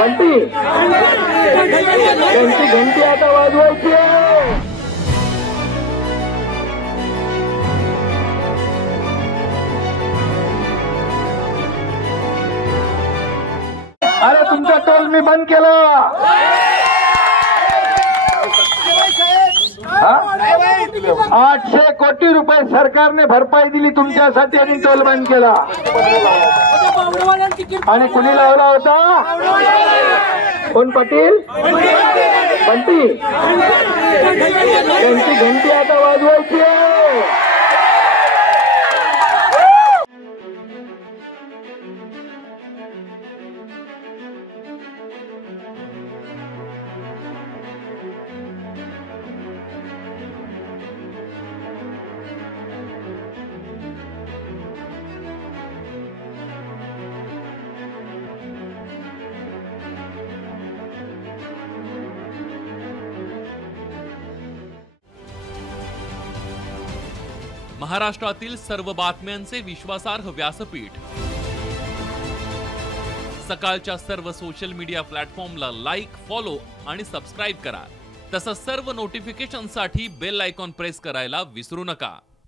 बंटी त्यांची घंटी आता वाजवायची आहे. अरे तुमचा टोल मी बंद केला. 800 कोटी रुपये सरकारने भरपाई दिली तुमच्यासाठी आणि टोल बंद केला. आणि कुणी लावला होता? कोण? पाटील बंटी त्यांची घंटी आता वाजवायची आहे. महाराष्ट्रातील सर्व बातम्यांचे विश्वासार्ह व्यासपीठ. सकाळच्या सर्व सोशल मीडिया प्लॅटफॉर्मला लाईक, फॉलो आणि सबस्क्राईब करा. तसंच सर्व नोटिफिकेशनसाठी बेल आयकॉन प्रेस करायला विसरू नका.